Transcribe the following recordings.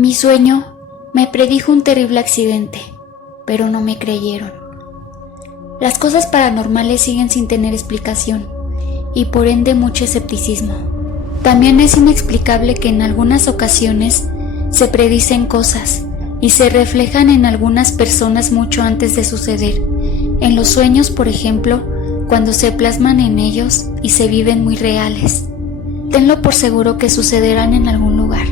Mi sueño me predijo un terrible accidente, pero no me creyeron. Las cosas paranormales siguen sin tener explicación y por ende mucho escepticismo. También es inexplicable que en algunas ocasiones se predicen cosas y se reflejan en algunas personas mucho antes de suceder. En los sueños, por ejemplo, cuando se plasman en ellos y se viven muy reales. Tenlo por seguro que sucederán en algún lugar.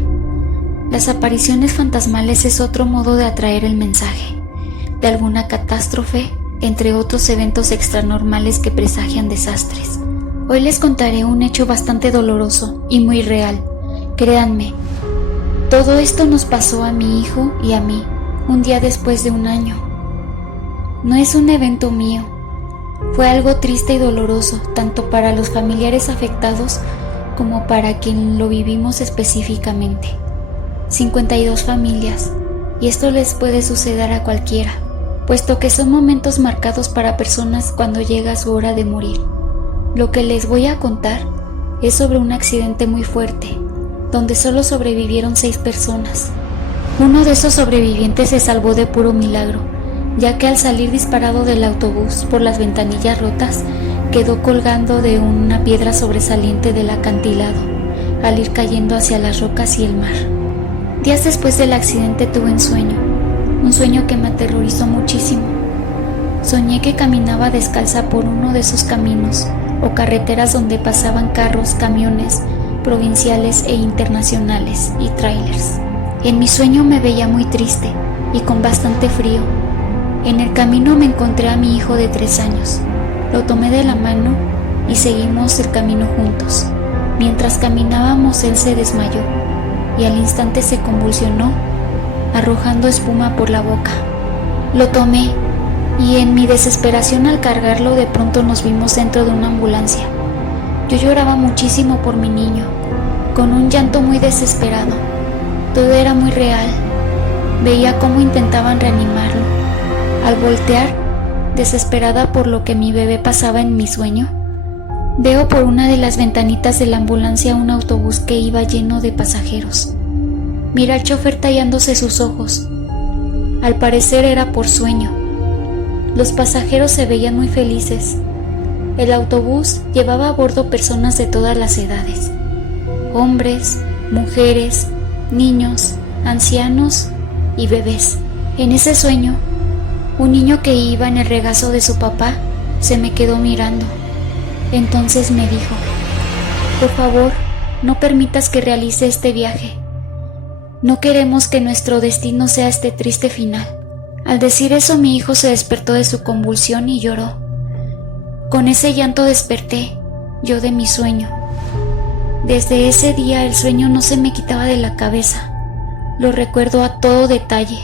Las apariciones fantasmales es otro modo de atraer el mensaje de alguna catástrofe, entre otros eventos extranormales que presagian desastres. Hoy les contaré un hecho bastante doloroso y muy real. Créanme, todo esto nos pasó a mi hijo y a mí un día después de un año. No es un evento mío, fue algo triste y doloroso tanto para los familiares afectados como para quien lo vivimos específicamente. 52 familias, y esto les puede suceder a cualquiera, puesto que son momentos marcados para personas cuando llega su hora de morir. Lo que les voy a contar es sobre un accidente muy fuerte, donde solo sobrevivieron 6 personas. Uno de esos sobrevivientes se salvó de puro milagro, ya que al salir disparado del autobús por las ventanillas rotas, quedó colgando de una piedra sobresaliente del acantilado, al ir cayendo hacia las rocas y el mar. Días después del accidente tuve un sueño que me aterrorizó muchísimo. Soñé que caminaba descalza por uno de esos caminos o carreteras donde pasaban carros, camiones, provinciales e internacionales y trailers. En mi sueño me veía muy triste y con bastante frío. En el camino me encontré a mi hijo de 3 años. Lo tomé de la mano y seguimos el camino juntos. Mientras caminábamos él se desmayó y al instante se convulsionó, arrojando espuma por la boca. Lo tomé y en mi desesperación al cargarlo de pronto nos vimos dentro de una ambulancia. Yo lloraba muchísimo por mi niño, con un llanto muy desesperado. Todo era muy real. Veía cómo intentaban reanimarlo. Al voltear, desesperada por lo que mi bebé pasaba en mi sueño, veo por una de las ventanitas de la ambulancia un autobús que iba lleno de pasajeros. Miré al chofer tallándose sus ojos. Al parecer era por sueño. Los pasajeros se veían muy felices. El autobús llevaba a bordo personas de todas las edades: hombres, mujeres, niños, ancianos y bebés. En ese sueño, un niño que iba en el regazo de su papá se me quedó mirando. Entonces me dijo: por favor, no permitas que realice este viaje. No queremos que nuestro destino sea este triste final. Al decir eso, mi hijo se despertó de su convulsión y lloró. Con ese llanto desperté yo de mi sueño. Desde ese día el sueño no se me quitaba de la cabeza. Lo recuerdo a todo detalle: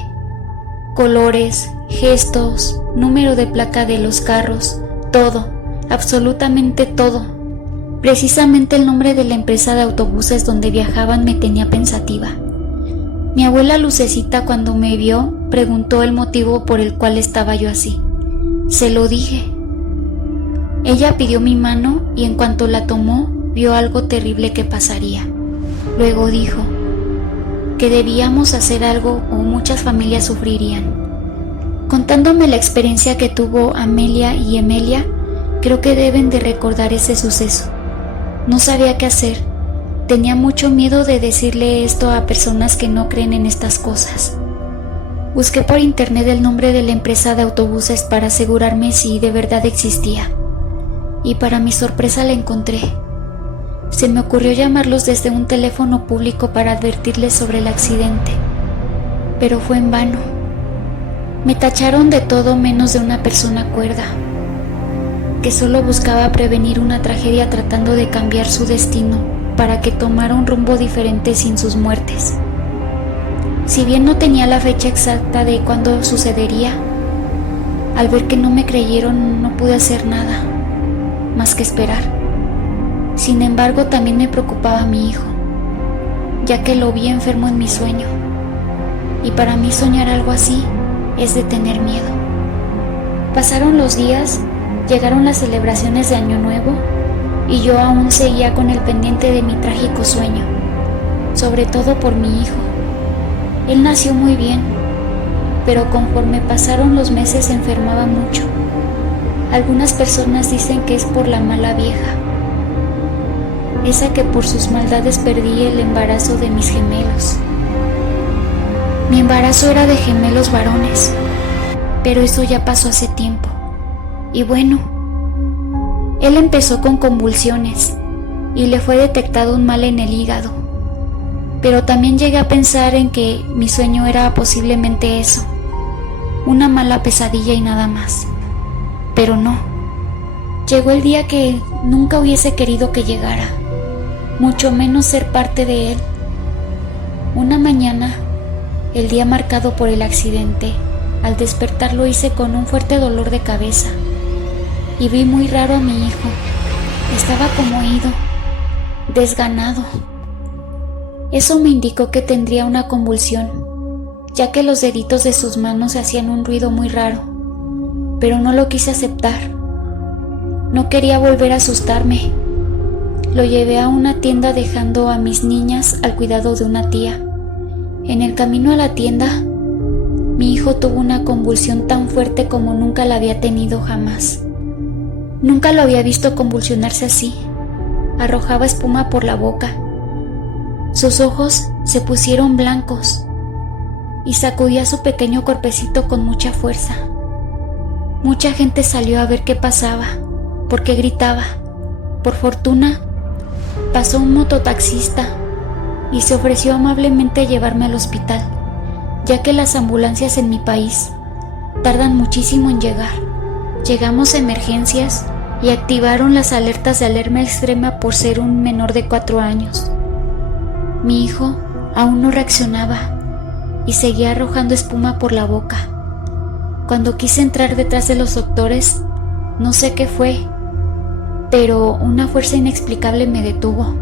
colores, gestos, número de placa de los carros, todo, absolutamente todo. Precisamente el nombre de la empresa de autobuses donde viajaban me tenía pensativa. Mi abuela Lucecita, cuando me vio, preguntó el motivo por el cual estaba yo así. Se lo dije. Ella pidió mi mano y en cuanto la tomó, vio algo terrible que pasaría. Luego dijo que debíamos hacer algo o muchas familias sufrirían. Contándome la experiencia que tuvo Amelia y Emelia, creo que deben de recordar ese suceso. No sabía qué hacer. Tenía mucho miedo de decirle esto a personas que no creen en estas cosas. Busqué por internet el nombre de la empresa de autobuses para asegurarme si de verdad existía. Y para mi sorpresa la encontré. Se me ocurrió llamarlos desde un teléfono público para advertirles sobre el accidente. Pero fue en vano. Me tacharon de todo menos de una persona cuerda, que solo buscaba prevenir una tragedia tratando de cambiar su destino para que tomara un rumbo diferente sin sus muertes. Si bien no tenía la fecha exacta de cuándo sucedería, al ver que no me creyeron no pude hacer nada más que esperar. Sin embargo, también me preocupaba mi hijo, ya que lo vi enfermo en mi sueño, y para mí soñar algo así es de tener miedo. Pasaron los días, llegaron las celebraciones de Año Nuevo y yo aún seguía con el pendiente de mi trágico sueño, sobre todo por mi hijo. Él nació muy bien, pero conforme pasaron los meses se enfermaba mucho. Algunas personas dicen que es por la mala vieja, esa que por sus maldades perdí el embarazo de mis gemelos. Mi embarazo era de gemelos varones, pero eso ya pasó hace tiempo. Y bueno, él empezó con convulsiones y le fue detectado un mal en el hígado. Pero también llegué a pensar en que mi sueño era posiblemente eso, una mala pesadilla y nada más. Pero no, llegó el día que nunca hubiese querido que llegara, mucho menos ser parte de él. Una mañana, el día marcado por el accidente, al despertar lo hice con un fuerte dolor de cabeza y vi muy raro a mi hijo. Estaba como ido, desganado. Eso me indicó que tendría una convulsión, ya que los deditos de sus manos hacían un ruido muy raro, pero no lo quise aceptar. No quería volver a asustarme. Lo llevé a una tienda dejando a mis niñas al cuidado de una tía. En el camino a la tienda, mi hijo tuvo una convulsión tan fuerte como nunca la había tenido jamás. Nunca lo había visto convulsionarse así. Arrojaba espuma por la boca. Sus ojos se pusieron blancos y sacudía su pequeño cuerpecito con mucha fuerza. Mucha gente salió a ver qué pasaba, porque gritaba. Por fortuna, pasó un mototaxista y se ofreció amablemente a llevarme al hospital, ya que las ambulancias en mi país tardan muchísimo en llegar. Llegamos a emergencias y activaron las alertas de alarma extrema por ser un menor de 4 años. Mi hijo aún no reaccionaba y seguía arrojando espuma por la boca. Cuando quise entrar detrás de los doctores, no sé qué fue, pero una fuerza inexplicable me detuvo.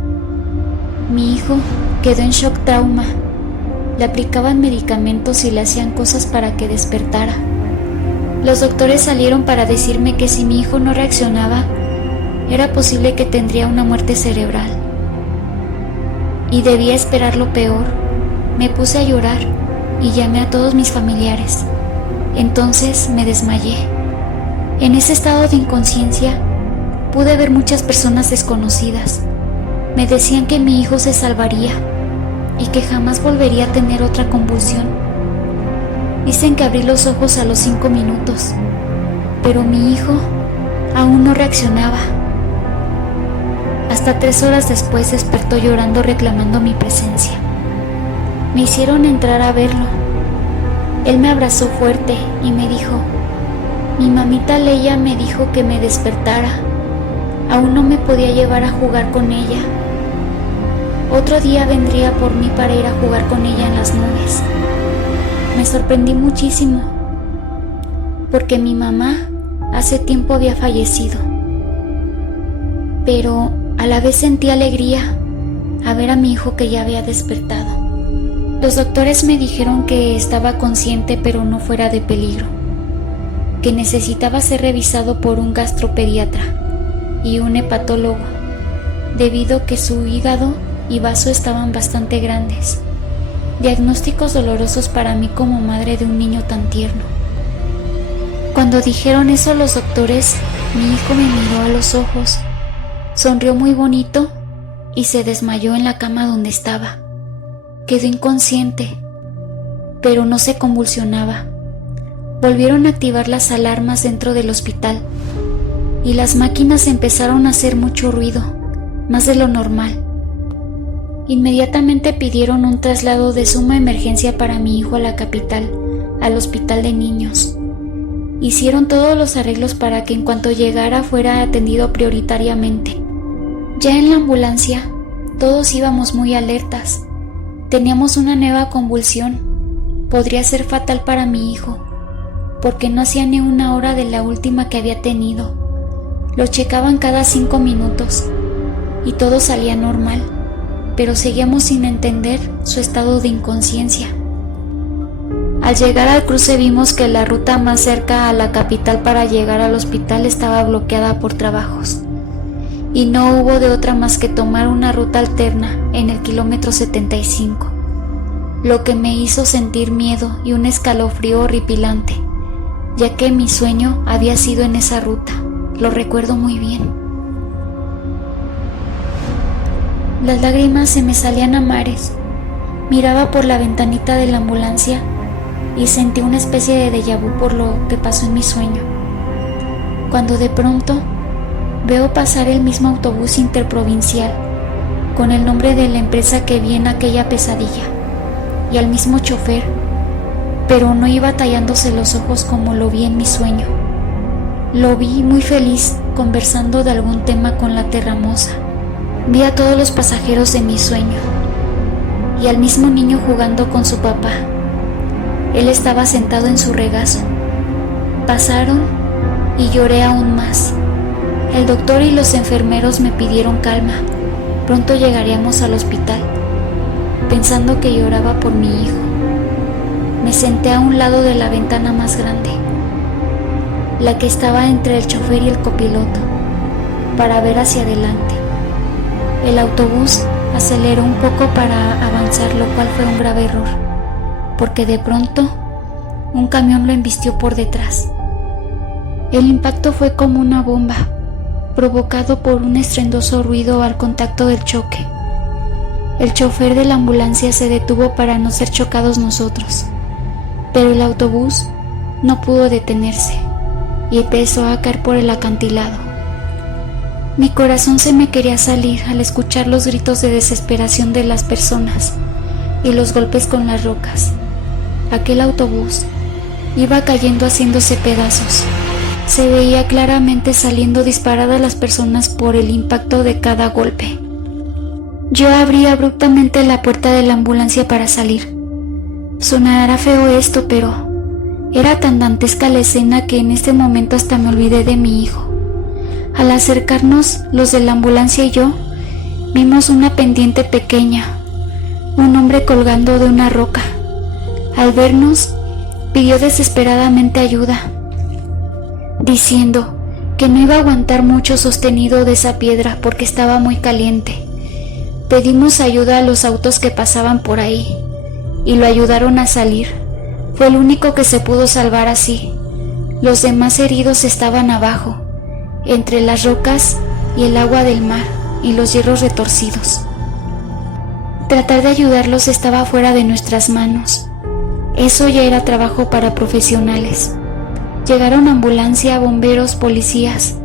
Mi hijo quedó en shock trauma. Le aplicaban medicamentos y le hacían cosas para que despertara. Los doctores salieron para decirme que si mi hijo no reaccionaba, era posible que tendría una muerte cerebral. Y debía esperar lo peor. Me puse a llorar y llamé a todos mis familiares. Entonces me desmayé. En ese estado de inconsciencia, pude ver muchas personas desconocidas. Me decían que mi hijo se salvaría y que jamás volvería a tener otra convulsión. Dicen que abrí los ojos a los 5 minutos, pero mi hijo aún no reaccionaba. Hasta 3 horas después despertó llorando reclamando mi presencia. Me hicieron entrar a verlo. Él me abrazó fuerte y me dijo: mi mamita Leia me dijo que me despertara. Aún no me podía llevar a jugar con ella. Otro día vendría por mí para ir a jugar con ella en las nubes. Me sorprendí muchísimo, porque mi mamá hace tiempo había fallecido. Pero a la vez sentí alegría a ver a mi hijo que ya había despertado. Los doctores me dijeron que estaba consciente pero no fuera de peligro, que necesitaba ser revisado por un gastropediatra y un hepatólogo, debido a que su hígado y vaso estaban bastante grandes. Diagnósticos dolorosos para mí como madre de un niño tan tierno. Cuando dijeron eso los doctores, mi hijo me miró a los ojos, sonrió muy bonito y se desmayó en la cama donde estaba. Quedó inconsciente, pero no se convulsionaba. Volvieron a activar las alarmas dentro del hospital y las máquinas empezaron a hacer mucho ruido, más de lo normal. Inmediatamente pidieron un traslado de suma emergencia para mi hijo a la capital, al hospital de niños. Hicieron todos los arreglos para que en cuanto llegara fuera atendido prioritariamente. Ya en la ambulancia, todos íbamos muy alertas. Teníamos una nueva convulsión. Podría ser fatal para mi hijo, porque no hacía ni una hora de la última que había tenido. Lo checaban cada 5 minutos y todo salía normal, pero seguíamos sin entender su estado de inconsciencia. Al llegar al cruce vimos que la ruta más cerca a la capital para llegar al hospital estaba bloqueada por trabajos y no hubo de otra más que tomar una ruta alterna en el kilómetro 75. lo que me hizo sentir miedo y un escalofrío horripilante, ya que mi sueño había sido en esa ruta. Lo recuerdo muy bien. Las lágrimas se me salían a mares. Miraba por la ventanita de la ambulancia y sentí una especie de déjà vu por lo que pasó en mi sueño. Cuando de pronto veo pasar el mismo autobús interprovincial con el nombre de la empresa que vi en aquella pesadilla y al mismo chofer, pero no iba tallándose los ojos como lo vi en mi sueño. Lo vi muy feliz conversando de algún tema con la terramoza. Vi a todos los pasajeros de mi sueño y al mismo niño jugando con su papá. Él estaba sentado en su regazo. Pasaron y lloré aún más. El doctor y los enfermeros me pidieron calma. Pronto llegaríamos al hospital. Pensando que lloraba por mi hijo, me senté a un lado de la ventana más grande, la que estaba entre el chofer y el copiloto, para ver hacia adelante. El autobús aceleró un poco para avanzar, lo cual fue un grave error, porque de pronto un camión lo embistió por detrás. El impacto fue como una bomba, provocado por un estruendoso ruido al contacto del choque. El chofer de la ambulancia se detuvo para no ser chocados nosotros, pero el autobús no pudo detenerse y empezó a caer por el acantilado. Mi corazón se me quería salir al escuchar los gritos de desesperación de las personas y los golpes con las rocas. Aquel autobús iba cayendo haciéndose pedazos. Se veía claramente saliendo disparadas las personas por el impacto de cada golpe. Yo abrí abruptamente la puerta de la ambulancia para salir. Sonará feo esto, pero era tan dantesca la escena que en este momento hasta me olvidé de mi hijo. Al acercarnos, los de la ambulancia y yo, vimos una pendiente pequeña, un hombre colgando de una roca. Al vernos, pidió desesperadamente ayuda, diciendo que no iba a aguantar mucho sostenido de esa piedra porque estaba muy caliente. Pedimos ayuda a los autos que pasaban por ahí y lo ayudaron a salir. Fue el único que se pudo salvar así. Los demás heridos estaban abajo, entre las rocas y el agua del mar y los hierros retorcidos. Tratar de ayudarlos estaba fuera de nuestras manos. Eso ya era trabajo para profesionales. Llegaron ambulancia, bomberos, policías.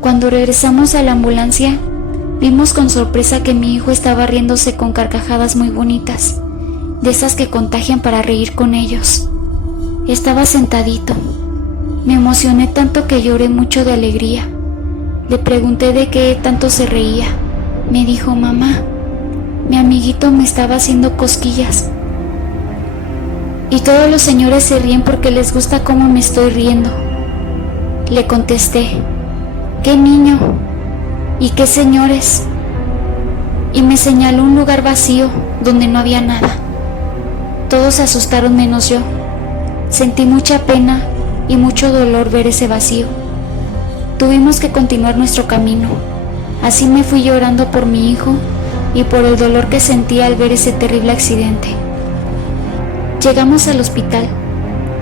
Cuando regresamos a la ambulancia, vimos con sorpresa que mi hijo estaba riéndose con carcajadas muy bonitas, de esas que contagian para reír con ellos. Estaba sentadito. Me emocioné tanto que lloré mucho de alegría. Le pregunté de qué tanto se reía. Me dijo: mamá, mi amiguito me estaba haciendo cosquillas. Y todos los señores se ríen porque les gusta cómo me estoy riendo. Le contesté: ¿qué niño? ¿Y qué señores? Y me señaló un lugar vacío donde no había nada. Todos se asustaron menos yo. Sentí mucha pena y mucho dolor ver ese vacío. Tuvimos que continuar nuestro camino. Así me fui llorando por mi hijo y por el dolor que sentía al ver ese terrible accidente. Llegamos al hospital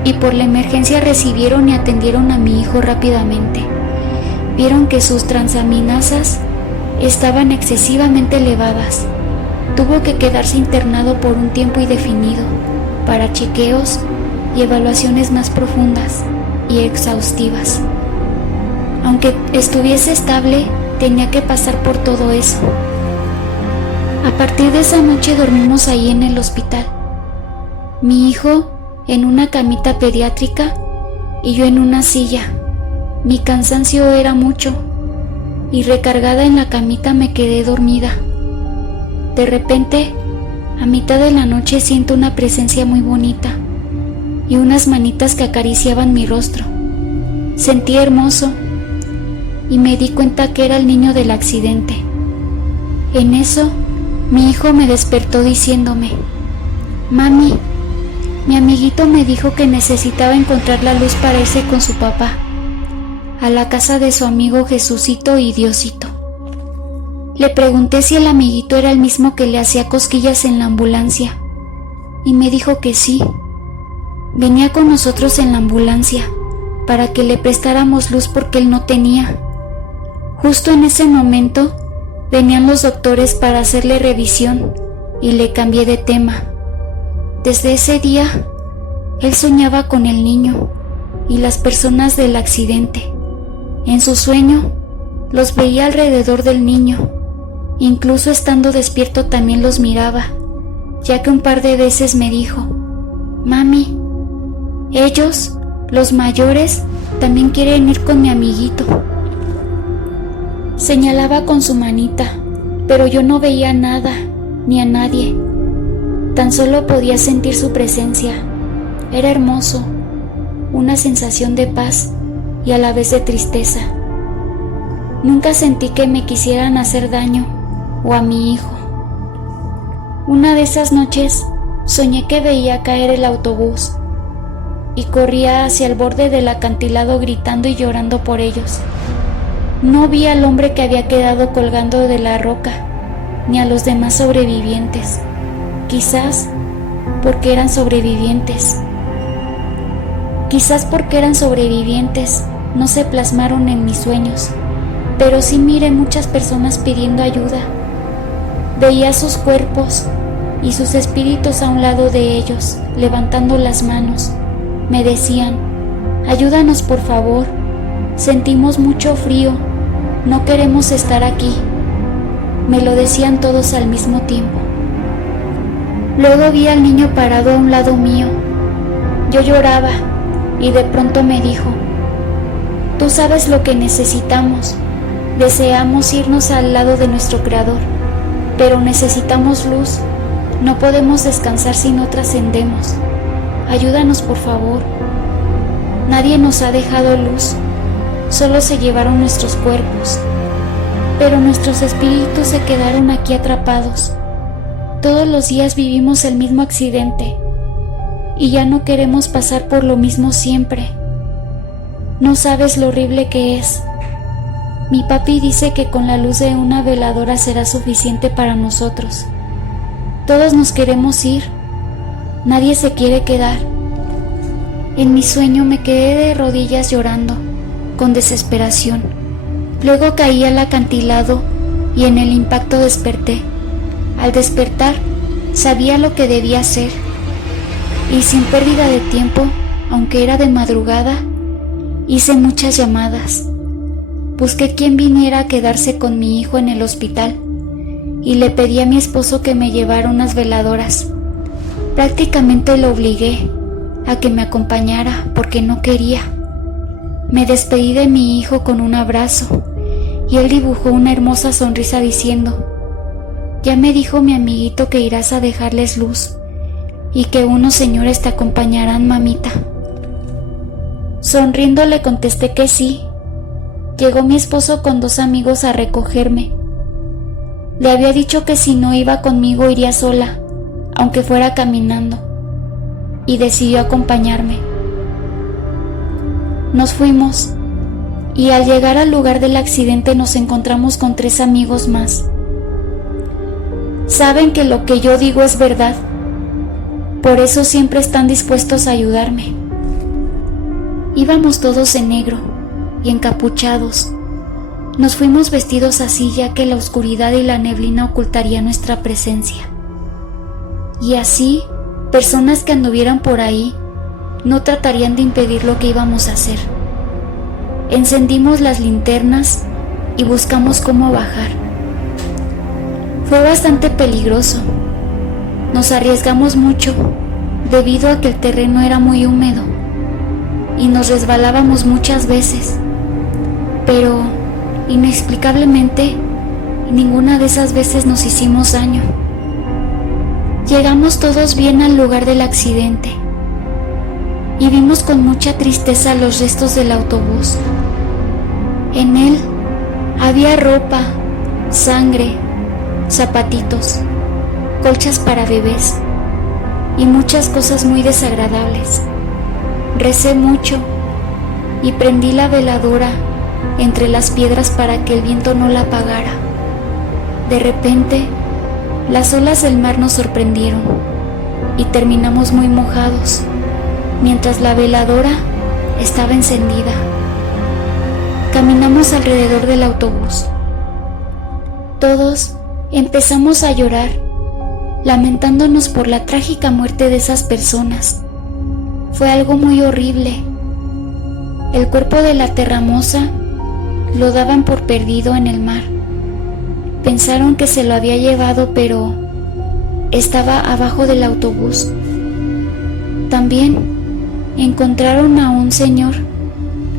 y por la emergencia recibieron y atendieron a mi hijo rápidamente. Vieron que sus transaminasas estaban excesivamente elevadas. Tuvo que quedarse internado por un tiempo indefinido para chequeos y evaluaciones más profundas y exhaustivas. Aunque estuviese estable, tenía que pasar por todo eso. A partir de esa noche dormimos ahí en el hospital. Mi hijo en una camita pediátrica y yo en una silla. Mi cansancio era mucho y recargada en la camita me quedé dormida. De repente, a mitad de la noche siento una presencia muy bonita y unas manitas que acariciaban mi rostro. Sentí hermoso y me di cuenta que era el niño del accidente. En eso, mi hijo me despertó diciéndome: mami, mi amiguito me dijo que necesitaba encontrar la luz para irse con su papá a la casa de su amigo Jesucito y Diosito. Le pregunté si el amiguito era el mismo que le hacía cosquillas en la ambulancia y me dijo que sí. Venía con nosotros en la ambulancia para que le prestáramos luz porque él no tenía. Justo en ese momento venían los doctores para hacerle revisión y le cambié de tema. Desde ese día, él soñaba con el niño y las personas del accidente. En su sueño, los veía alrededor del niño. Incluso estando despierto también los miraba, ya que un par de veces me dijo: «Mami, ellos, los mayores, también quieren ir con mi amiguito». Señalaba con su manita, pero yo no veía nada, ni a nadie. Tan solo podía sentir su presencia. Era hermoso, una sensación de paz y a la vez de tristeza. Nunca sentí que me quisieran hacer daño o a mi hijo. Una de esas noches soñé que veía caer el autobús y corría hacia el borde del acantilado gritando y llorando por ellos. No vi al hombre que había quedado colgando de la roca, ni a los demás sobrevivientes. Quizás porque eran sobrevivientes. No se plasmaron en mis sueños, pero sí miré muchas personas pidiendo ayuda. Veía sus cuerpos y sus espíritus a un lado de ellos, levantando las manos. Me decían: «Ayúdanos, por favor. Sentimos mucho frío. No queremos estar aquí». Me lo decían todos al mismo tiempo. Luego vi al niño parado a un lado mío. Yo lloraba y de pronto me dijo: «Tú sabes lo que necesitamos. Deseamos irnos al lado de nuestro Creador, pero necesitamos luz. No podemos descansar si no trascendemos. Ayúdanos, por favor. Nadie nos ha dejado luz, solo se llevaron nuestros cuerpos, pero nuestros espíritus se quedaron aquí atrapados. Todos los días vivimos el mismo accidente y ya no queremos pasar por lo mismo siempre. No sabes lo horrible que es. Mi papi dice que con la luz de una veladora será suficiente para nosotros. Todos nos queremos ir. Nadie se quiere quedar». En mi sueño me quedé de rodillas llorando, con desesperación. Luego caí al acantilado y en el impacto desperté. Al despertar, sabía lo que debía hacer. Y sin pérdida de tiempo, aunque era de madrugada, hice muchas llamadas. Busqué quien viniera a quedarse con mi hijo en el hospital y le pedí a mi esposo que me llevara unas veladoras. Prácticamente lo obligué a que me acompañara porque no quería. Me despedí de mi hijo con un abrazo y él dibujó una hermosa sonrisa diciendo: «Ya me dijo mi amiguito que irás a dejarles luz y que unos señores te acompañarán, mamita». Sonriendo le contesté que sí. Llegó mi esposo con 2 amigos a recogerme. Le había dicho que si no iba conmigo iría sola, aunque fuera caminando, y decidió acompañarme. Nos fuimos, y al llegar al lugar del accidente nos encontramos con 3 amigos más. Saben que lo que yo digo es verdad, por eso siempre están dispuestos a ayudarme. Íbamos todos en negro y encapuchados. Nos fuimos vestidos así ya que la oscuridad y la neblina ocultarían nuestra presencia. Y así, personas que anduvieran por ahí no tratarían de impedir lo que íbamos a hacer. Encendimos las linternas y buscamos cómo bajar. Fue bastante peligroso. Nos arriesgamos mucho debido a que el terreno era muy húmedo y nos resbalábamos muchas veces, pero inexplicablemente ninguna de esas veces nos hicimos daño. Llegamos todos bien al lugar del accidente y vimos con mucha tristeza los restos del autobús. En él había ropa, sangre, zapatitos, colchas para bebés y muchas cosas muy desagradables. Recé mucho y prendí la veladora entre las piedras para que el viento no la apagara. De repente, las olas del mar nos sorprendieron. y terminamos muy mojados, mientras la veladora estaba encendida. Caminamos alrededor del autobús. Todos empezamos a llorar, lamentándonos por la trágica muerte de esas personas. Fue algo muy horrible. El cuerpo de la Terramosa lo daban por perdido en el mar. Pensaron que se lo había llevado, pero estaba abajo del autobús. También encontraron a un señor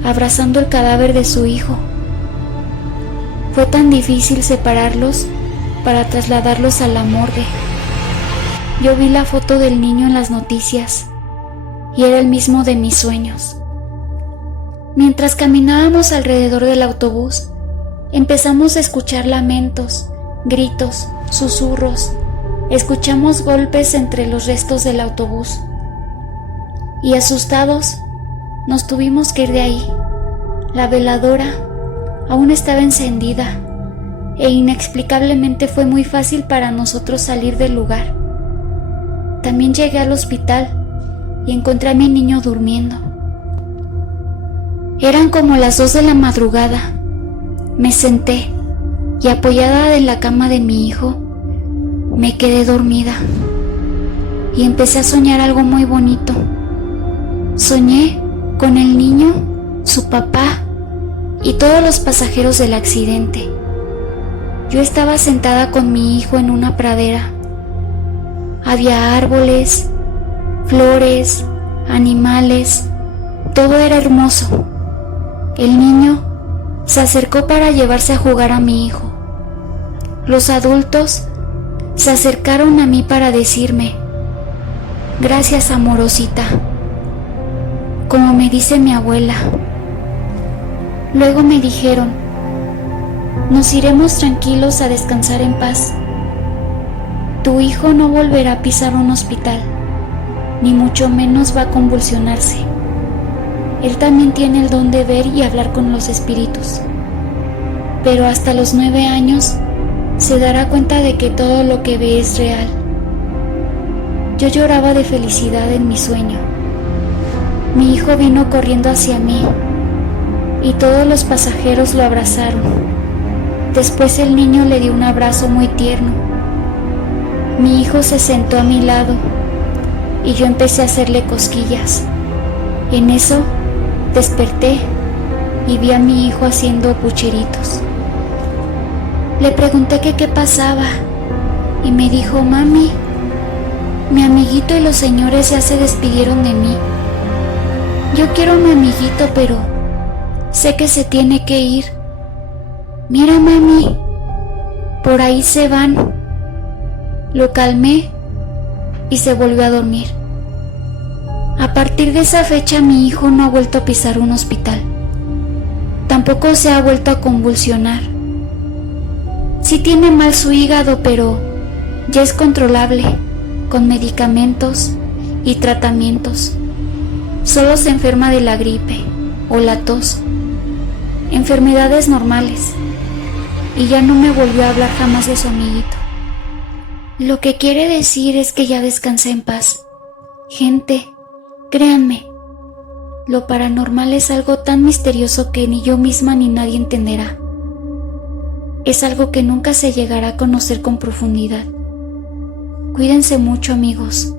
abrazando el cadáver de su hijo. Fue tan difícil separarlos para trasladarlos a la morgue. Yo vi la foto del niño en las noticias y era el mismo de mis sueños. Mientras caminábamos alrededor del autobús, empezamos a escuchar lamentos, gritos, susurros. Escuchamos golpes entre los restos del autobús. Y asustados, nos tuvimos que ir de ahí. La veladora aún estaba encendida e inexplicablemente fue muy fácil para nosotros salir del lugar. También llegué al hospital y encontré a mi niño durmiendo. Eran como las 2 de la madrugada. Me senté y apoyada en la cama de mi hijo, me quedé dormida y empecé a soñar algo muy bonito. Soñé con el niño, su papá y todos los pasajeros del accidente. Yo estaba sentada con mi hijo en una pradera. Había árboles, flores, animales, todo era hermoso. El niño se acercó para llevarse a jugar a mi hijo. Los adultos se acercaron a mí para decirme: gracias, amorosita, como me dice mi abuela. Luego me dijeron: nos iremos tranquilos a descansar en paz. Tu hijo no volverá a pisar un hospital, ni mucho menos va a convulsionarse. Él también tiene el don de ver y hablar con los espíritus. Pero hasta los 9 años se dará cuenta de que todo lo que ve es real. Yo lloraba de felicidad en mi sueño. Mi hijo vino corriendo hacia mí y todos los pasajeros lo abrazaron. Después el niño le dio un abrazo muy tierno. Mi hijo se sentó a mi lado y yo empecé a hacerle cosquillas. En eso desperté y vi a mi hijo haciendo pucheritos. Le pregunté que qué pasaba y me dijo: mami, mi amiguito y los señores ya se despidieron de mí. Yo quiero a mi amiguito, pero sé que se tiene que ir. Mira, mami, por ahí se van. Lo calmé y se volvió a dormir. A partir de esa fecha mi hijo no ha vuelto a pisar un hospital. Tampoco se ha vuelto a convulsionar. Sí tiene mal su hígado, pero ya es controlable con medicamentos y tratamientos. Solo se enferma de la gripe o la tos, enfermedades normales, y ya no me volvió a hablar jamás de su amiguito. Lo que quiere decir es que ya descansé en paz. Gente, créanme, lo paranormal es algo tan misterioso que ni yo misma ni nadie entenderá. Es algo que nunca se llegará a conocer con profundidad. Cuídense mucho, amigos.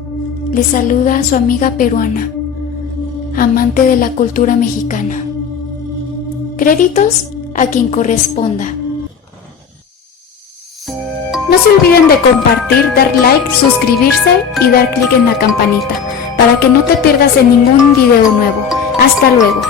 Les saluda su amiga peruana, amante de la cultura mexicana. Créditos a quien corresponda. No se olviden de compartir, dar like, suscribirse y dar clic en la campanita para que no te pierdas en ningún video nuevo. Hasta luego.